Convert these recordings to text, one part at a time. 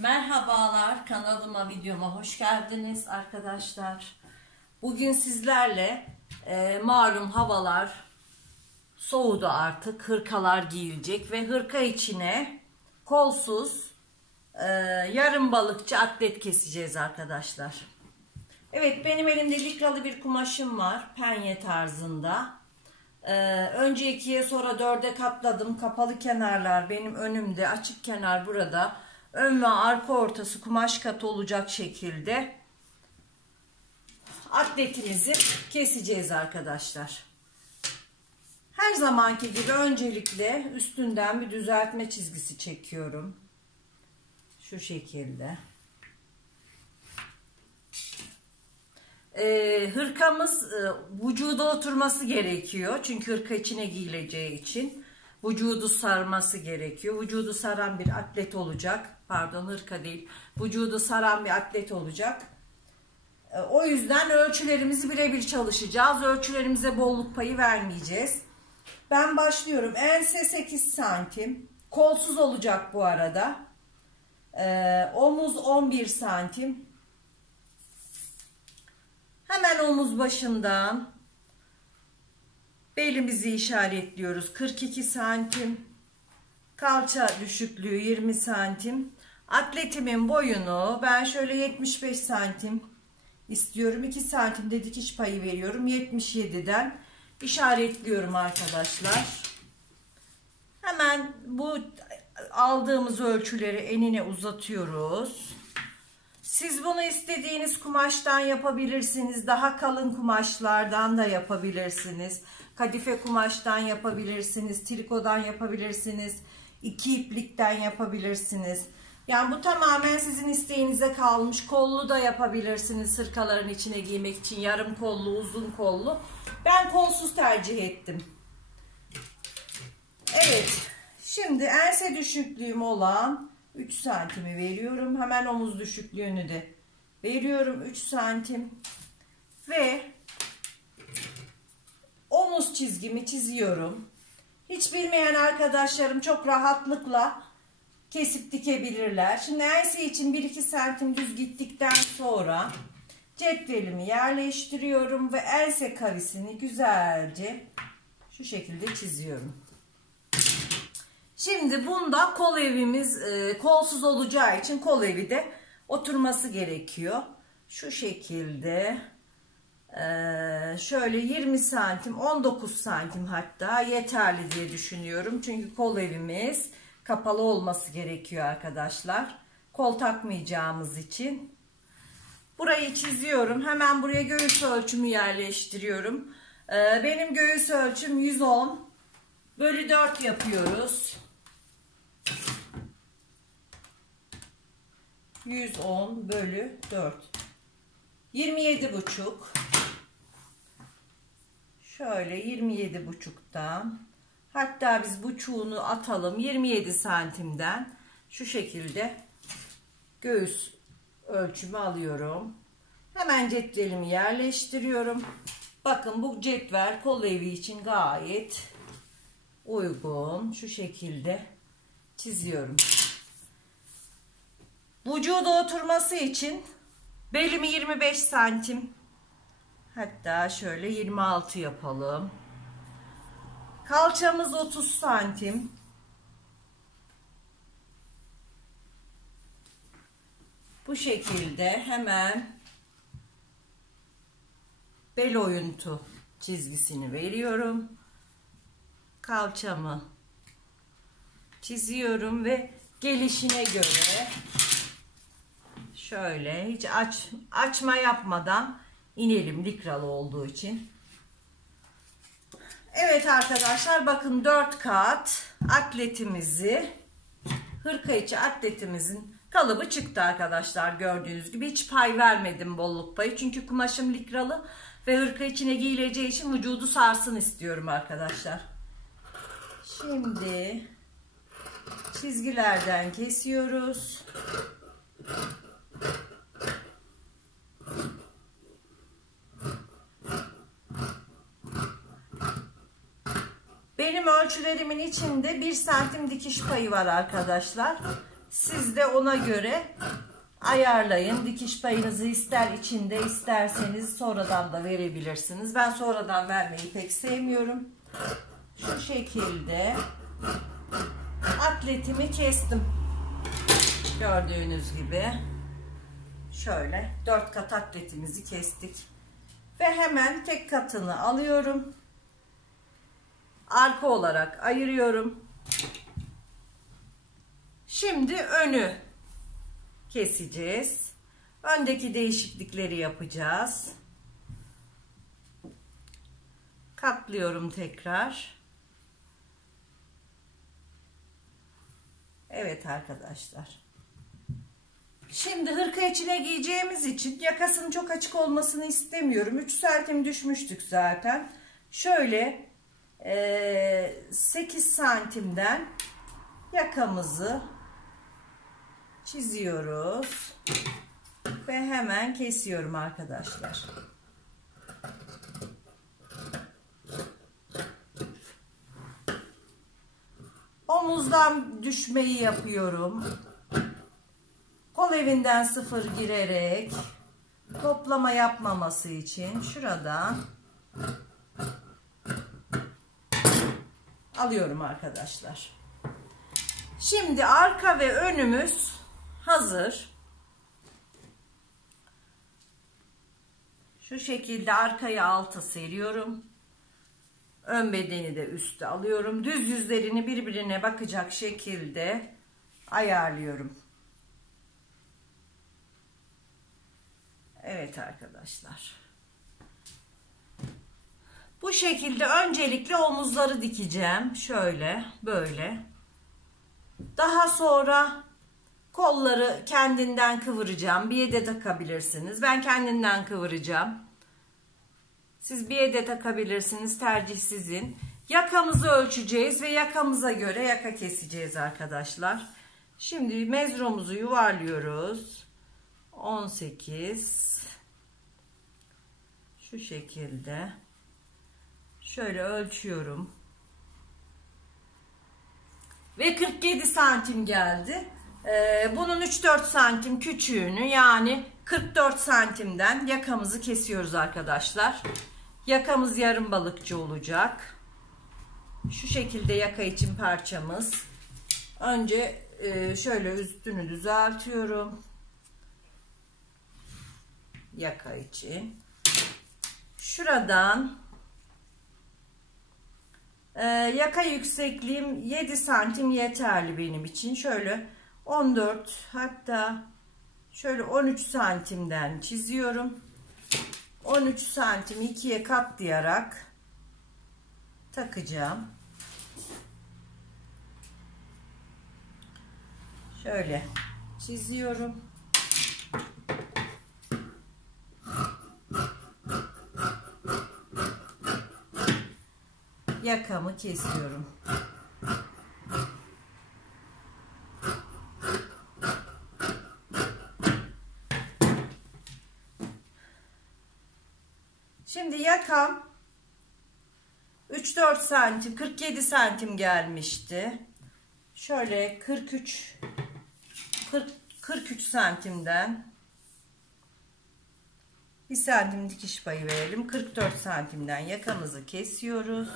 Merhabalar, kanalıma, videoma hoş geldiniz arkadaşlar. Bugün sizlerle malum havalar soğudu, artık hırkalar giyilecek ve hırka içine kolsuz yarım balıkçı atlet keseceğiz arkadaşlar. Evet, benim elimde likralı bir kumaşım var, penye tarzında. Önce ikiye, sonra dörde katladım. Kapalı kenarlar benim önümde, açık kenar burada. Ön ve arka ortası kumaş katı olacak şekilde atletimizi keseceğiz arkadaşlar. Her zamanki gibi öncelikle üstünden bir düzeltme çizgisi çekiyorum. Şu şekilde. Hırkamız vücuda oturması gerekiyor. Çünkü hırka içine giyileceği için vücudu sarması gerekiyor. Vücudu saran bir atlet olacak. Pardon, hırka değil. Vücudu saran bir atlet olacak. O yüzden ölçülerimizi birebir çalışacağız. Ölçülerimize bolluk payı vermeyeceğiz. Ben başlıyorum. Ense 8 santim. Kolsuz olacak bu arada. Omuz 11 santim. Hemen omuz başından belimizi işaretliyoruz. 42 santim. Kalça düşüklüğü 20 santim. Atletimin boyunu ben şöyle 75 santim istiyorum. 2 santim de dikiş payı veriyorum. 77'den işaretliyorum arkadaşlar. Hemen bu aldığımız ölçüleri enine uzatıyoruz. Siz bunu istediğiniz kumaştan yapabilirsiniz. Daha kalın kumaşlardan da yapabilirsiniz. Kadife kumaştan yapabilirsiniz. Trikodan yapabilirsiniz. İki iplikten yapabilirsiniz. Yani bu tamamen sizin isteğinize kalmış. Kollu da yapabilirsiniz hırkaların içine giymek için. Yarım kollu, uzun kollu. Ben kolsuz tercih ettim. Evet. Şimdi ense düşüklüğüm olan 3 santimi veriyorum. Hemen omuz düşüklüğünü de veriyorum. 3 santim. Ve omuz çizgimi çiziyorum. Hiç bilmeyen arkadaşlarım çok rahatlıkla kesip dikebilirler. Şimdi ense için 1-2 santim düz gittikten sonra cetvelimi yerleştiriyorum ve ense kavisini güzelce şu şekilde çiziyorum. Şimdi bunda kol evimiz kolsuz olacağı için kol evi de oturması gerekiyor. Şu şekilde şöyle 20 santim, 19 santim hatta yeterli diye düşünüyorum. Çünkü kol evimiz kapalı olması gerekiyor arkadaşlar. Kol takmayacağımız için. Burayı çiziyorum. Hemen buraya göğüs ölçümü yerleştiriyorum. Benim göğüs ölçüm 110 bölü 4 yapıyoruz. 110 bölü 4. 27,5. Şöyle 27,5'tan. Hatta biz buçuğunu atalım. 27 santimden şu şekilde göğüs ölçümü alıyorum. Hemen cetvelimi yerleştiriyorum. Bakın bu cetvel kol evi için gayet uygun. Şu şekilde çiziyorum. Vücuda oturması için belimi 25 santim, hatta şöyle 26 yapalım. Kalçamız 30 santim. Bu şekilde hemen bel oyuntu çizgisini veriyorum. Kalçamı çiziyorum ve gelişine göre şöyle hiç açma yapmadan inelim, likralı olduğu için. Evet arkadaşlar, bakın 4 kat atletimizi, hırka içi atletimizin kalıbı çıktı arkadaşlar. Gördüğünüz gibi hiç pay vermedim, bolluk payı. Çünkü kumaşım likralı ve hırka içine giyileceği için vücudu sarsın istiyorum arkadaşlar. Şimdi çizgilerden kesiyoruz. Benim ölçülerimin içinde 1 santim dikiş payı var arkadaşlar. Siz de ona göre ayarlayın. Dikiş payınızı ister içinde isterseniz sonradan da verebilirsiniz. Ben sonradan vermeyi pek sevmiyorum. Şu şekilde atletimi kestim. Gördüğünüz gibi şöyle 4 kat atletimizi kestik. Ve hemen tek katını alıyorum. Arka olarak ayırıyorum. Şimdi önü keseceğiz. Öndeki değişiklikleri yapacağız. Katlıyorum tekrar. Evet arkadaşlar. Şimdi hırka içine giyeceğimiz için yakasının çok açık olmasını istemiyorum. 3 santim düşmüştük zaten. Şöyle 8 santimden yakamızı çiziyoruz ve hemen kesiyorum arkadaşlar. Omuzdan düşmeyi yapıyorum. Kol evinden 0 girerek toplama yapmaması için şuradan alıyorum arkadaşlar. Şimdi arka ve önümüz hazır. Şu şekilde arkayı alta seriyorum. Ön bedeni de üste alıyorum. Düz yüzlerini birbirine bakacak şekilde ayarlıyorum. Evet arkadaşlar. Bu şekilde öncelikle omuzları dikeceğim. Şöyle, böyle. Daha sonra kolları kendinden kıvıracağım. Bir de takabilirsiniz. Ben kendinden kıvıracağım. Siz bir de takabilirsiniz. Tercih sizin. Yakamızı ölçeceğiz ve yakamıza göre yaka keseceğiz arkadaşlar. Şimdi mezromuzu yuvarlıyoruz. 18. Şu şekilde. Şöyle ölçüyorum. Ve 47 santim geldi. Bunun 3-4 santim küçüğünü, yani 44 santimden yakamızı kesiyoruz arkadaşlar. Yakamız yarım balıkçı olacak. Şu şekilde yaka için parçamız. Önce şöyle üstünü düzeltiyorum. Yaka için. Şuradan yaka yüksekliğim 7 santim yeterli benim için. Şöyle 14, hatta şöyle 13 santimden çiziyorum. 13 santim ikiye katlayarak takacağım. Şöyle çiziyorum. Yakamı kesiyorum. Şimdi yakam 3-4 santim, 47 santim gelmişti. Şöyle 43 santimden 1 santim dikiş payı verelim. 44 santimden yakamızı kesiyoruz.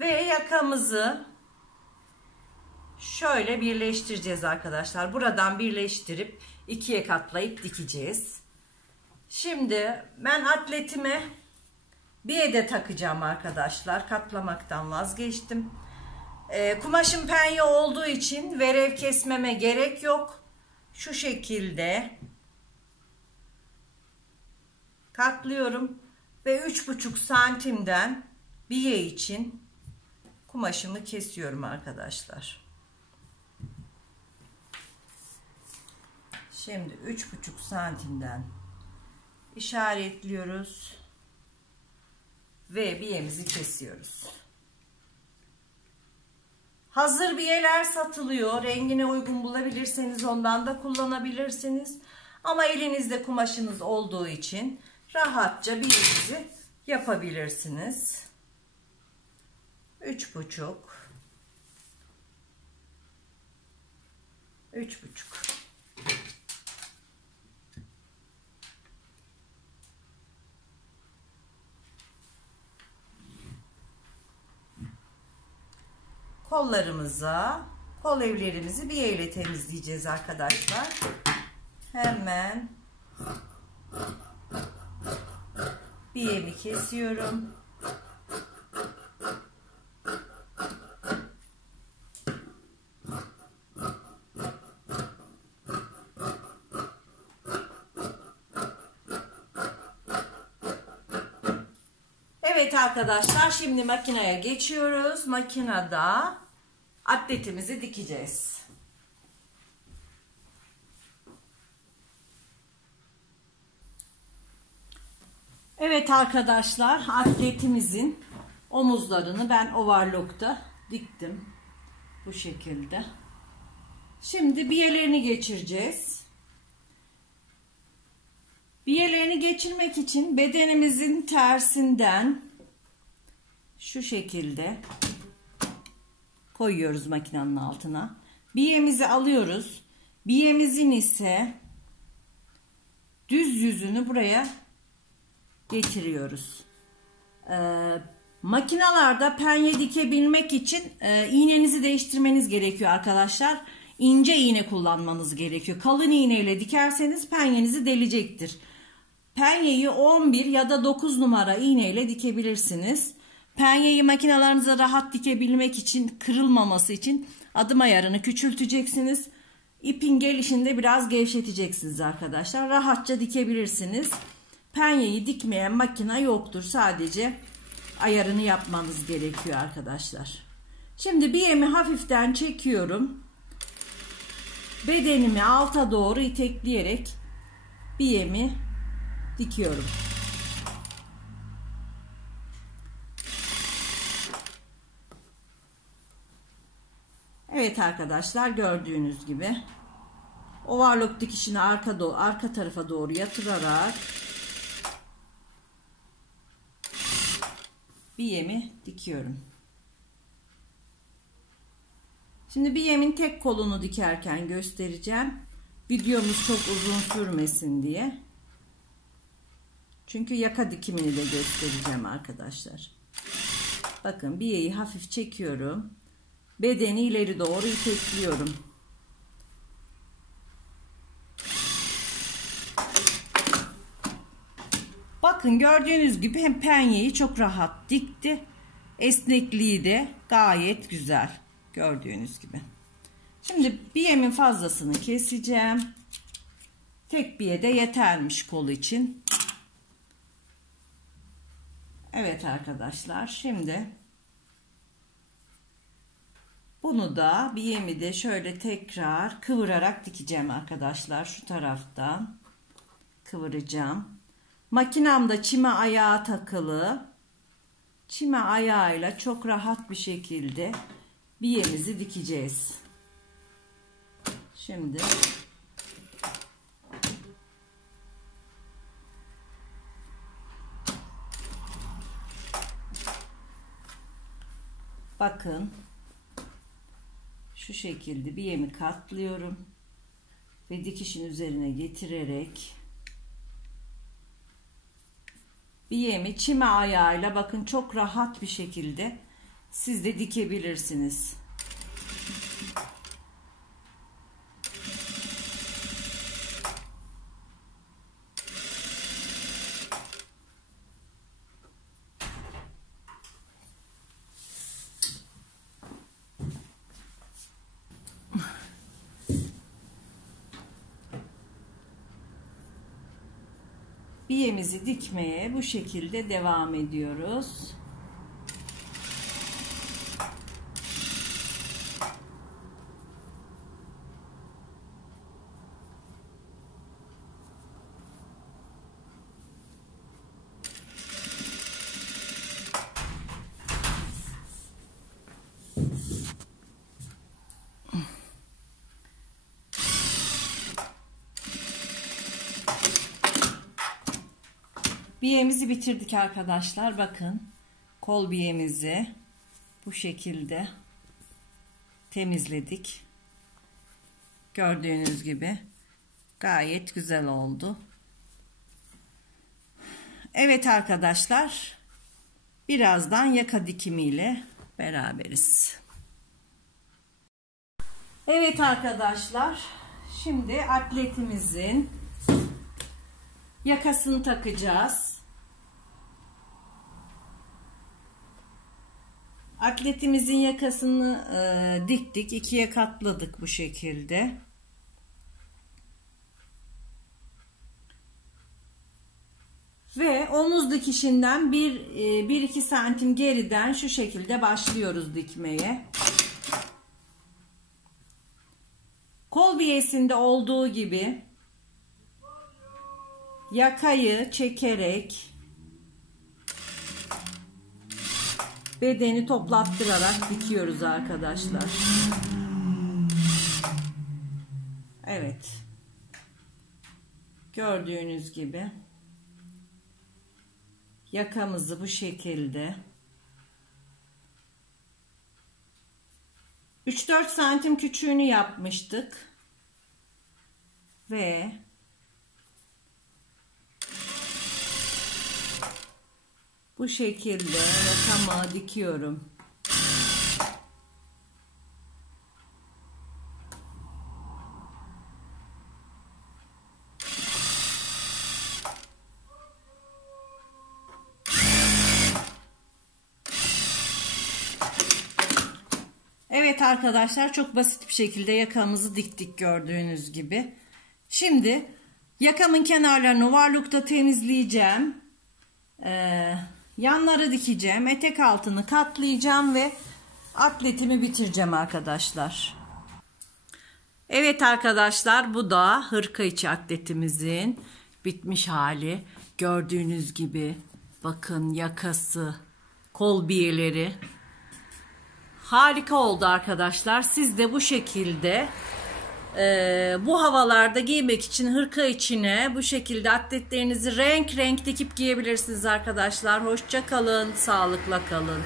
Ve yakamızı şöyle birleştireceğiz arkadaşlar. Buradan birleştirip ikiye katlayıp dikeceğiz. Şimdi ben atletime bir de takacağım arkadaşlar. Katlamaktan vazgeçtim. Kumaşım penye olduğu için verev kesmeme gerek yok. Şu şekilde katlıyorum ve 3,5 santimden biye için kumaşımı kesiyorum arkadaşlar. Şimdi 3,5 santimden işaretliyoruz ve biyemizi kesiyoruz. Hazır biyeler satılıyor. Rengine uygun bulabilirseniz ondan da kullanabilirsiniz. Ama elinizde kumaşınız olduğu için rahatça biyenizi yapabilirsiniz. 3,5 3,5. Kollarımıza, kol evlerimizi biye ile temizleyeceğiz arkadaşlar. Hemen biyemi kesiyorum. Evet arkadaşlar, şimdi makineye geçiyoruz. Makinede atletimizi dikeceğiz. Evet arkadaşlar, atletimizin omuzlarını ben overlock'ta diktim. Bu şekilde. Şimdi biyelerini geçireceğiz. Biyelerini geçirmek için bedenimizin tersinden şu şekilde koyuyoruz makinenin altına. Biyemizi alıyoruz. Biyemizin ise düz yüzünü buraya getiriyoruz. Makinalarda penye dikebilmek için iğnenizi değiştirmeniz gerekiyor arkadaşlar. İnce iğne kullanmanız gerekiyor. Kalın iğneyle dikerseniz penyenizi delecektir. Penyeyi 11 ya da 9 numara iğneyle dikebilirsiniz. Penyeyi makinalarınıza rahat dikebilmek için, kırılmaması için adım ayarını küçülteceksiniz. İpin gelişini de biraz gevşeteceksiniz arkadaşlar. Rahatça dikebilirsiniz. Penyeyi dikmeyen makine yoktur. Sadece ayarını yapmanız gerekiyor arkadaşlar. Şimdi biyemi hafiften çekiyorum. Bedenimi alta doğru itekleyerek biyemi dikiyorum. Evet arkadaşlar, gördüğünüz gibi overlock dikişini arka tarafa doğru yatırarak biyemi dikiyorum. Şimdi biyemin tek kolunu dikerken göstereceğim. Videomuz çok uzun sürmesin diye. Çünkü yaka dikimini de göstereceğim arkadaşlar. Bakın, biyeyi hafif çekiyorum. Bedeni ileri doğru itekliyorum. Bakın, gördüğünüz gibi hem penyeyi çok rahat dikti. Esnekliği de gayet güzel. Gördüğünüz gibi. Şimdi biyemin fazlasını keseceğim. Tek biye de yetermiş kol için. Evet arkadaşlar, şimdi bunu da, biyemi de şöyle tekrar kıvırarak dikeceğim arkadaşlar. Şu taraftan kıvıracağım. Makinamda çime ayağı takılı. Çime ayağıyla çok rahat bir şekilde biyemizi dikeceğiz. Şimdi bakın, şu şekilde biyemi katlıyorum ve dikişin üzerine getirerek biyemi çime ayağıyla, bakın, çok rahat bir şekilde siz de dikebilirsiniz. Biyemizi dikmeye bu şekilde devam ediyoruz. Biyemizi bitirdik arkadaşlar. Bakın, kol biyemizi bu şekilde temizledik. Gördüğünüz gibi gayet güzel oldu. Evet arkadaşlar, birazdan yaka dikimiyle beraberiz. Evet arkadaşlar, şimdi atletimizin yakasını takacağız. Atletimizin yakasını diktik, ikiye katladık bu şekilde. Ve omuz dikişinden 1-2 santim geriden şu şekilde başlıyoruz dikmeye. Kol biyesinde olduğu gibi yakayı çekerek bedeni toplattırarak dikiyoruz arkadaşlar. Evet. Gördüğünüz gibi yakamızı bu şekilde 3-4 santim küçüğünü yapmıştık ve bu şekilde yakama dikiyorum. Evet arkadaşlar, çok basit bir şekilde yakamızı diktik gördüğünüz gibi. Şimdi yakamın kenarlarını overlock'ta temizleyeceğim. Yanlara dikeceğim. Etek altını katlayacağım ve atletimi bitireceğim arkadaşlar. Evet arkadaşlar, bu da hırka içi atletimizin bitmiş hali. Gördüğünüz gibi bakın, yakası, kol biyeleri harika oldu arkadaşlar. Siz de bu şekilde bu havalarda giymek için hırka içine bu şekilde atletlerinizi renk renk dikip giyebilirsiniz arkadaşlar. Hoşça kalın, sağlıkla kalın.